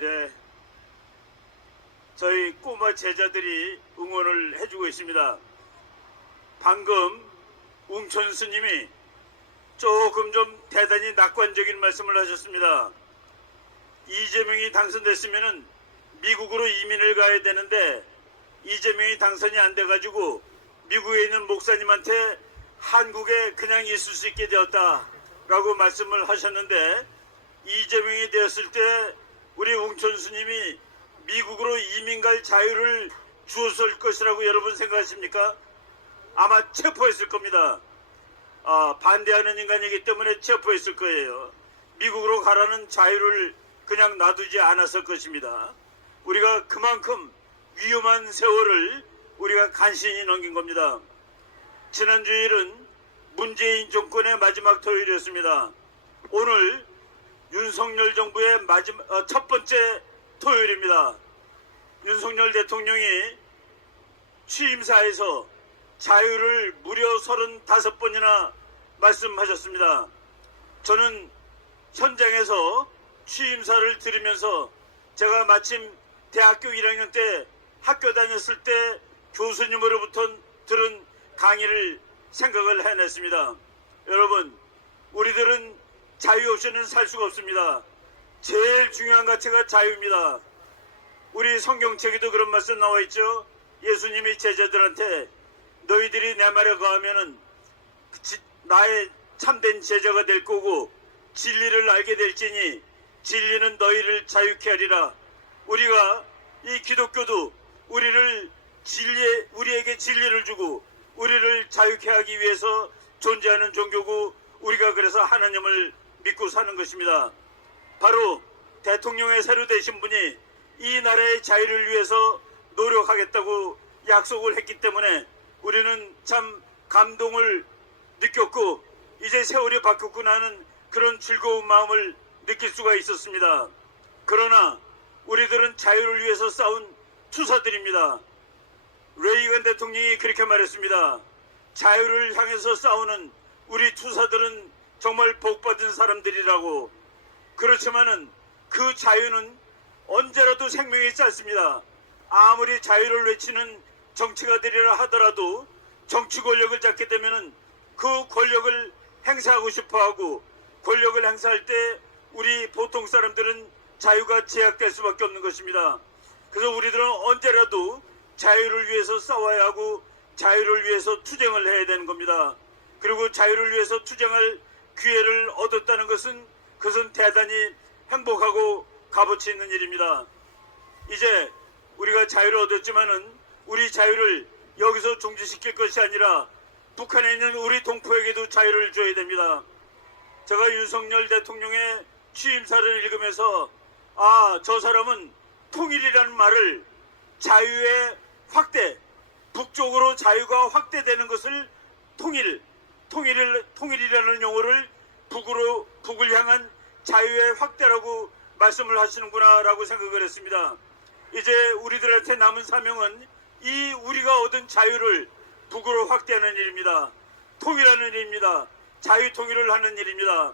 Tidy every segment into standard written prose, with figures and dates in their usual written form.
예, 저희 꼬마 제자들이 응원을 해주고 있습니다. 방금 웅천 스님이 조금 좀 대단히 낙관적인 말씀을 하셨습니다. 이재명이 당선됐으면 미국으로 이민을 가야 되는데 이재명이 당선이 안 돼가지고 미국에 있는 목사님한테 한국에 그냥 있을 수 있게 되었다라고 말씀을 하셨는데, 이재명이 되었을 때 우리 웅천 스님이 미국으로 이민 갈 자유를 주었을 것이라고 여러분 생각하십니까? 아마 체포했을 겁니다. 반대하는 인간이기 때문에 체포했을 거예요. 미국으로 가라는 자유를 그냥 놔두지 않았을 것입니다. 우리가 그만큼 위험한 세월을 우리가 간신히 넘긴 겁니다. 지난 주일은 문재인 정권의 마지막 토요일이었습니다. 오늘 윤석열 정부의 첫 번째 토요일입니다. 윤석열 대통령이 취임사에서 자유를 무려 35번이나 말씀하셨습니다. 저는 현장에서 취임사를 들으면서 제가 마침 대학교 1학년 때 학교 다녔을 때 교수님으로부터 들은 강의를 생각을 해냈습니다. 여러분, 우리들은 자유 없이는 살 수가 없습니다. 제일 중요한 가치가 자유입니다. 우리 성경책에도 그런 말씀 나와 있죠. 예수님이 제자들한테 너희들이 내 말에 거하면은 나의 참된 제자가 될 거고 진리를 알게 될지니 진리는 너희를 자유케 하리라. 우리가 이 기독교도 우리에게 진리를 주고 우리를 자유케 하기 위해서 존재하는 종교고, 우리가 그래서 하나님을 믿고 사는 것입니다. 바로 대통령의 새로 되신 분이 이 나라의 자유를 위해서 노력하겠다고 약속을 했기 때문에 우리는 참 감동을 느꼈고, 이제 세월이 바뀌었구나 하는 그런 즐거운 마음을 느낄 수가 있었습니다. 그러나 우리들은 자유를 위해서 싸운 투사들입니다. 레이건 대통령이 그렇게 말했습니다. 자유를 향해서 싸우는 우리 투사들은 정말 복받은 사람들이라고. 그렇지만은 그 자유는 언제라도 생명이 짧습니다. 아무리 자유를 외치는 정치가들이라 하더라도 정치 권력을 잡게 되면은 그 권력을 행사하고 싶어하고, 권력을 행사할 때 우리 보통 사람들은 자유가 제약될 수밖에 없는 것입니다. 그래서 우리들은 언제라도 자유를 위해서 싸워야 하고 자유를 위해서 투쟁을 해야 되는 겁니다. 그리고 자유를 위해서 투쟁할 기회를 얻었다는 것은 그것은 대단히 행복하고 값어치 있는 일입니다. 이제 우리가 자유를 얻었지만은 우리 자유를 여기서 종지시킬 것이 아니라 북한에 있는 우리 동포에게도 자유를 줘야 됩니다. 제가 윤석열 대통령의 취임사를 읽으면서 저 사람은 통일이라는 말을 자유의 확대, 북쪽으로 자유가 확대되는 것을 통일이라는 용어를 북을 향한 자유의 확대라고 말씀을 하시는구나 라고 생각을 했습니다. 이제 우리들한테 남은 사명은 이 우리가 얻은 자유를 북으로 확대하는 일입니다. 통일하는 일입니다. 자유 통일을 하는 일입니다.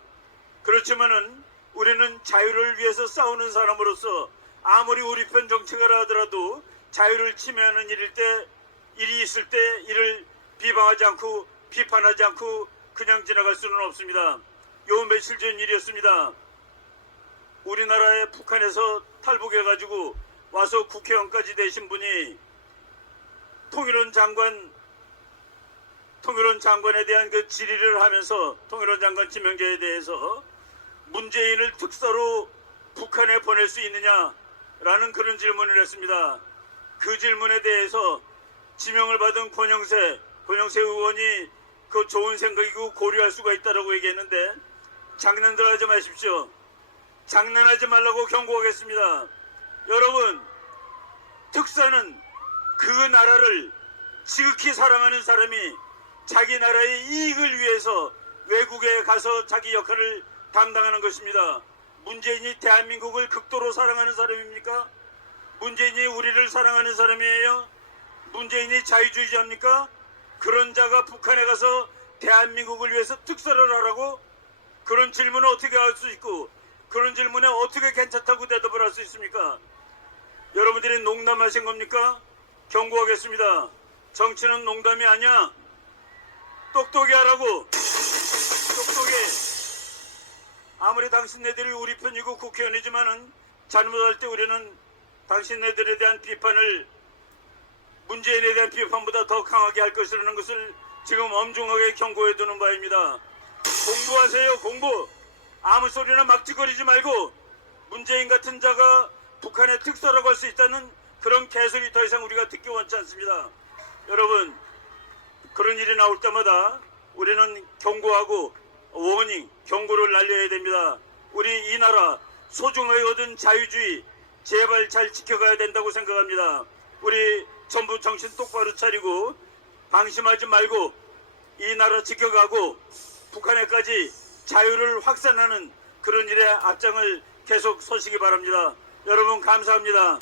그렇지만은 우리는 자유를 위해서 싸우는 사람으로서 아무리 우리 편 정치가라 하더라도 자유를 침해하는 일이 있을 때 이를 비방하지 않고 비판하지 않고 그냥 지나갈 수는 없습니다. 요 며칠 전 일이었습니다. 우리나라에 북한에서 탈북해가지고 와서 국회의원까지 되신 분이 통일원 장관에 대한 그 질의를 하면서, 통일원 장관 지명자에 대해서 문재인을 특사로 북한에 보낼 수 있느냐라는 그런 질문을 했습니다. 그 질문에 대해서 지명을 받은 권영세 의원이 그 좋은 생각이고 고려할 수가 있다라고 얘기했는데, 장난들 하지 마십시오. 장난하지 말라고 경고하겠습니다. 여러분, 특사는 그 나라를 지극히 사랑하는 사람이 자기 나라의 이익을 위해서 외국에 가서 자기 역할을 담당하는 것입니다. 문재인이 대한민국을 극도로 사랑하는 사람입니까? 문재인이 우리를 사랑하는 사람이에요? 문재인이 자유주의자입니까? 그런 자가 북한에 가서 대한민국을 위해서 특사를 하라고? 그런 질문을 어떻게 할 수 있고, 그런 질문에 어떻게 괜찮다고 대답을 할 수 있습니까? 여러분들이 농담하신 겁니까? 경고하겠습니다. 정치는 농담이 아니야. 똑똑히 하라고. 똑똑히. 아무리 당신네들이 우리 편이고 국회의원이지만은 잘못할 때 우리는 당신네들에 대한 비판을, 문재인에 대한 비판보다 더 강하게 할 것이라는 것을 지금 엄중하게 경고해 두는 바입니다. 공부하세요, 공부. 아무 소리나 막짓거리지 말고 문재인 같은 자가 북한의 특사라고 할 수 있다는 그런 개소리 더 이상 우리가 듣기 원치 않습니다. 여러분, 그런 일이 나올 때마다 우리는 경고하고 워닝, 경고를 날려야 됩니다. 우리 이 나라 소중하게 얻은 자유주의 제발 잘 지켜가야 된다고 생각합니다. 우리 전부 정신 똑바로 차리고 방심하지 말고 이 나라 지켜가고 북한에까지 자유를 확산하는 그런 일에 앞장을 계속 서시기 바랍니다. 여러분 감사합니다.